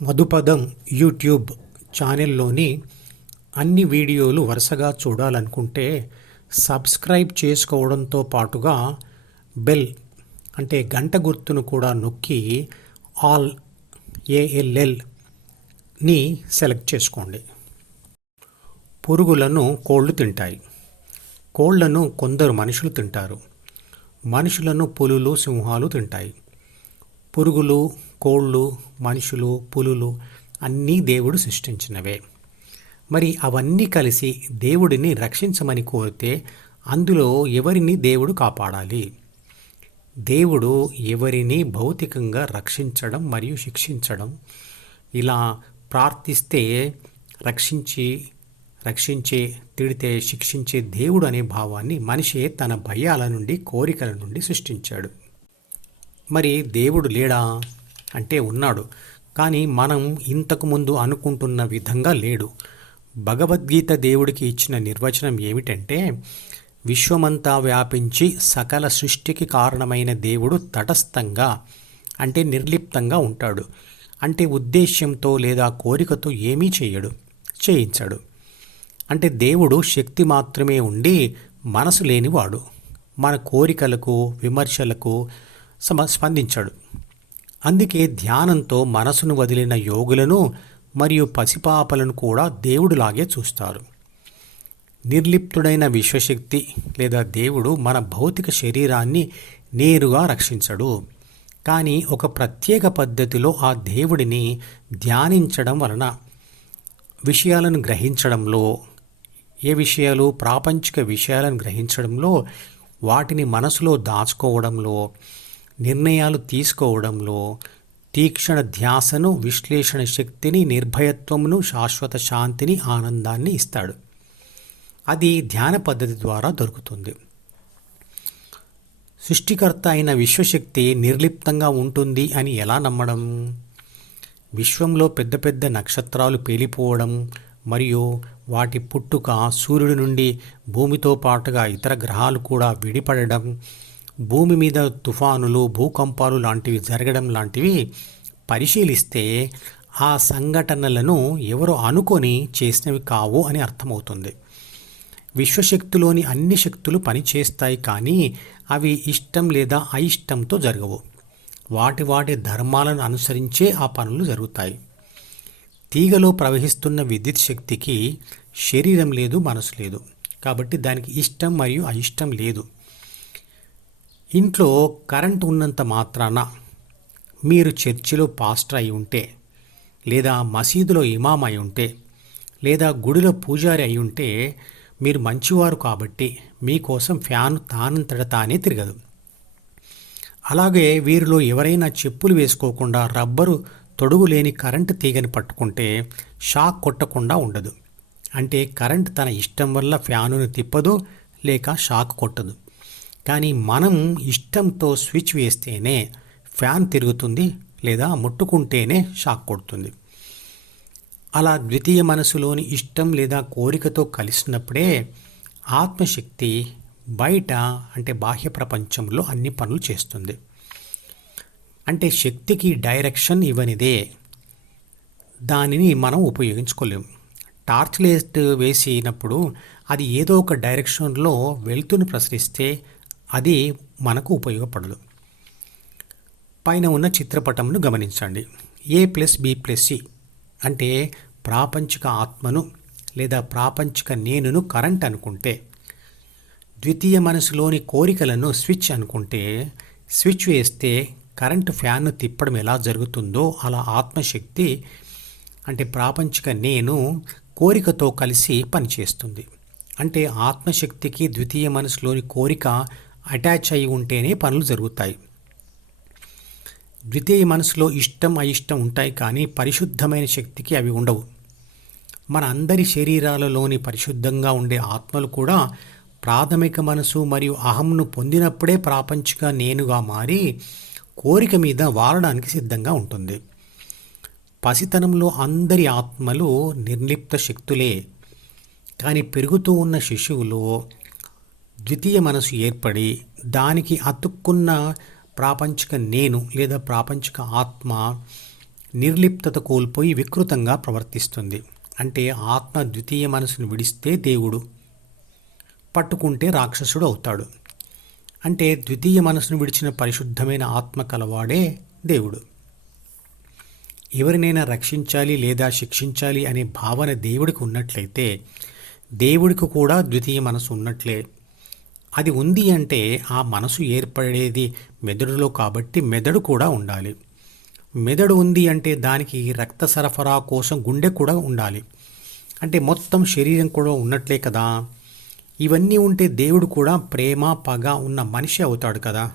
మధుపదం YouTube ఛానల్లోని అన్ని వీడియోలు వరుసగా చూడాలనుకుంటే సబ్స్క్రైబ్ చేసుకోవడంతో పాటుగా బెల్ అంటే గంట గుర్తును కూడా నొక్కి ఆల్ ALLని సెలెక్ట్ చేసుకోండి. పురుగులను కోళ్ళు తింటాయి. కోళ్లను కొందరు మనుషులు తింటారు. మనుషులను పులులు, సింహాలు తింటాయి. పురుగులు, కోళ్ళు, మనుషులు, పులులు అన్నీ దేవుడు సృష్టించినవే. మరి అవన్నీ కలిసి దేవుడిని రక్షించమని కోరితే అందులో ఎవరిని దేవుడు కాపాడాలి? దేవుడు ఎవరిని భౌతికంగా రక్షించడం మరియు శిక్షించడం, ఇలా ప్రార్థిస్తే రక్షించే, తిడితే శిక్షించే దేవుడు అనే భావాన్ని మనిషే తన భయాల నుండి, కోరికల నుండి సృష్టించాడు. మరి దేవుడు లేడా అంటే ఉన్నాడు, కానీ మనం ఇంతకుముందు అనుకుంటున్న విధంగా లేడు. భగవద్గీత దేవుడికి ఇచ్చిన నిర్వచనం ఏమిటంటే, విశ్వమంతా వ్యాపించి సకల సృష్టికి కారణమైన దేవుడు తటస్థంగా అంటే నిర్లిప్తంగా ఉంటాడు. అంటే ఉద్దేశ్యంతో లేదా కోరికతో ఏమీ చేయించడు. అంటే దేవుడు శక్తి మాత్రమే ఉండి మనసు లేనివాడు. మన కోరికలకు, విమర్శలకు స్పందించాడు. అందుకే ధ్యానంతో మనసును వదిలిన యోగులను మరియు పసిపాపలను కూడా దేవుడులాగే చూస్తారు. నిర్లిప్తుడైన విశ్వశక్తి లేదా దేవుడు మన భౌతిక శరీరాన్ని నేరుగా రక్షించడు. కానీ ఒక ప్రత్యేక పద్ధతిలో ఆ దేవుడిని ధ్యానించడం వలన విషయాలను గ్రహించడంలో, ఏ విషయాలు ప్రాపంచిక విషయాలను గ్రహించడంలో, వాటిని మనసులో దాచుకోవడంలో, నిర్ణయాలు తీసుకోవడంలో తీక్షణ ధ్యాసను, విశ్లేషణ శక్తిని, నిర్భయత్వమును, శాశ్వత శాంతిని, ఆనందాన్ని ఇస్తాడు. అది ధ్యాన పద్ధతి ద్వారా దొరుకుతుంది. సృష్టికర్త అయిన విశ్వశక్తి నిర్లిప్తంగా ఉంటుంది అని ఎలా నమ్మడం? విశ్వంలో పెద్ద పెద్ద నక్షత్రాలు పేలిపోవడం మరియు వాటి పుట్టుక, సూర్యుడి నుండి భూమితో పాటుగా ఇతర గ్రహాలు కూడా విడిపడడం, భూమి మీద తుఫానులు, భూకంపాలు లాంటివి జరగడం లాంటివి పరిశీలిస్తే ఆ సంఘటనలను ఎవరో అనుకొని చేసినవి కావు అని అర్థమవుతుంది. విశ్వశక్తిలోని అన్ని శక్తులు పనిచేస్తాయి, కానీ అవి ఇష్టం లేదా అయిష్టంతో జరగవు. వాటి ధర్మాలను అనుసరించే ఆ పనులు జరుగుతాయి. తీగలో ప్రవహిస్తున్న విద్యుత్ శక్తికి శరీరం లేదు, మనసు లేదు. కాబట్టి దానికి ఇష్టం మరియు అయిష్టం లేదు. ఇంట్లో కరెంట్ ఉన్నంత మాత్రాన మీరు చర్చిలో పాస్టర్ అయి ఉంటే, లేదా మసీదులో ఇమాం అయి ఉంటే, లేదా గుడిలో పూజారి అయి ఉంటే మీరు మంచివారు కాబట్టి మీకోసం ఫ్యాన్ తానంతట తానే తిరగదు. అలాగే వీరిలో ఎవరైనా చెప్పులు వేసుకోకుండా రబ్బరు తొడుగు లేని కరెంటు తీగని పట్టుకుంటే షాక్ కొట్టకుండా ఉండదు. అంటే కరెంట్ తన ఇష్టం వల్ల ఫ్యానును తిప్పదు, లేక షాక్ కొట్టదు. కానీ మనం ఇష్టంతో స్విచ్ వేస్తేనే ఫ్యాన్ తిరుగుతుంది, లేదా ముట్టుకుంటేనే షాక్ కొడుతుంది. అలా ద్వితీయ మనసులోని ఇష్టం లేదా కోరికతో కలిసినప్పుడే ఆత్మశక్తి బయట అంటే బాహ్య ప్రపంచంలో అన్ని పనులు చేస్తుంది. అంటే శక్తికి డైరెక్షన్ ఇవ్వనిదే దానిని మనం ఉపయోగించుకోలేము. టార్చ్ లైట్ వేసినప్పుడు అది ఏదో ఒక డైరెక్షన్లో వెలుతురును ప్రసరిస్తే అది మనకు ఉపయోగపడదు. పైన ఉన్న చిత్రపటంను గమనించండి. A+B+C అంటే ప్రాపంచిక ఆత్మను లేదా ప్రాపంచిక నేనును కరెంట్ అనుకుంటే, ద్వితీయ మనసులోని కోరికలను స్విచ్ అనుకుంటే, స్విచ్ వేస్తే కరెంటు ఫ్యాన్ను తిప్పడం ఎలా జరుగుతుందో అలా ఆత్మశక్తి అంటే ప్రాపంచిక నేను కోరికతో కలిసి పనిచేస్తుంది. అంటే ఆత్మశక్తికి ద్వితీయ మనసులోని కోరిక అటాచ్ అయి ఉంటేనే పనులు జరుగుతాయి. ద్వితీయ మనసులో ఇష్టం, అయిష్టం ఉంటాయి, కానీ పరిశుద్ధమైన శక్తికి అవి ఉండవు. మన అందరి శరీరాలలోని పరిశుద్ధంగా ఉండే ఆత్మలు కూడా ప్రాథమిక మనసు మరియు అహంను పొందినప్పుడే ప్రాపంచిక నేనుగా మారి కోరిక మీద వాలడానికి సిద్ధంగా ఉంటుంది. పసితనంలో అందరి ఆత్మలు నిర్లిప్త శక్తులే, కానీ పెరుగుతూ ఉన్న శిశువులో ద్వితీయ మనసు ఏర్పడి దానికి అతుక్కున్న ప్రాపంచిక నేను లేదా ప్రాపంచిక ఆత్మ నిర్లిప్తత కోల్పోయి వికృతంగా ప్రవర్తిస్తుంది. అంటే ఆత్మ ద్వితీయ మనసును విడిస్తే దేవుడు, పట్టుకుంటే రాక్షసుడు అవుతాడు. అంటే ద్వితీయ మనసును విడిచిన పరిశుద్ధమైన ఆత్మ కలవాడే దేవుడు. ఎవరినైనా రక్షించాలి లేదా శిక్షించాలి అనే భావన దేవుడికి ఉన్నట్లయితే దేవుడికి కూడా ద్వితీయ మనసు ఉన్నట్లే. అది ఉంది అంటే ఆ మనసు ఏర్పడేది మెదడులో కాబట్టి మెదడు కూడా ఉండాలి. మెదడు ఉంది అంటే దానికి రక్త సరఫరా కోసం గుండె కూడా ఉండాలి. అంటే మొత్తం శరీరం కూడా ఉన్నట్లే కదా. ఇవన్నీ ఉంటే దేవుడు కూడా ప్రేమ పగ ఉన్న మనిషి అవుతాడు కదా.